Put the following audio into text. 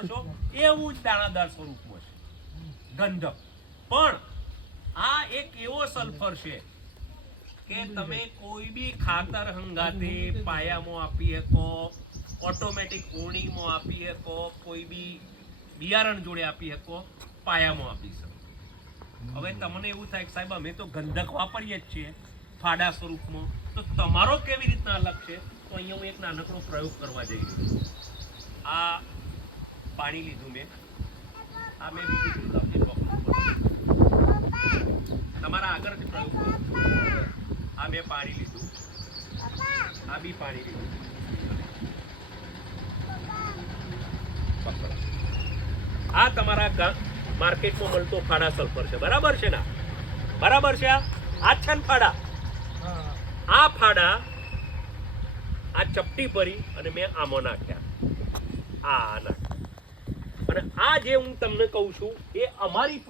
કરો છો એવું જ દાણાદાર સ્વરૂપમાં છે ગંધક. પણ આ એક એવો સલ્ફર છે કે તમે કોઈ બી ખાતર હંગાતે પાયામાં આપી શકો, ઓટોમેટિક ઓણીમાં આપી શકો, કોઈ બી બિયારણ જોડે આપી શકો, પાયામાં આપી શકો. હવે તમને એવું થાય કે સાહેબ અમે તો ગંધક વાપરીએ જ છીએ ફાડા સ્વરૂપમાં, તો તમારો કેવી રીતના અલગ છે? તો અહીંયા હું એક નાનકડો પ્રયોગ કરવા જઈ રહ્યો છું. આ પાણી લીધું મેં, આ મેં બીજું તમારા આગળ જ પ્રયોગ કરું. આ મેં પાણી લીધું, આ બી પાણી લીધું. આ તમારા માર્કેટમાં મળતો ફાડા સલ્ફર છે, બરાબર છે ને? બરાબર છે. આ છે ને ફાડા. આ ફાડા આ ચપટી ભરી અને મેં આમાં નાખ્યા, આ નાખ્યા. અને આ જે હું તમને કહું છું એ અમારી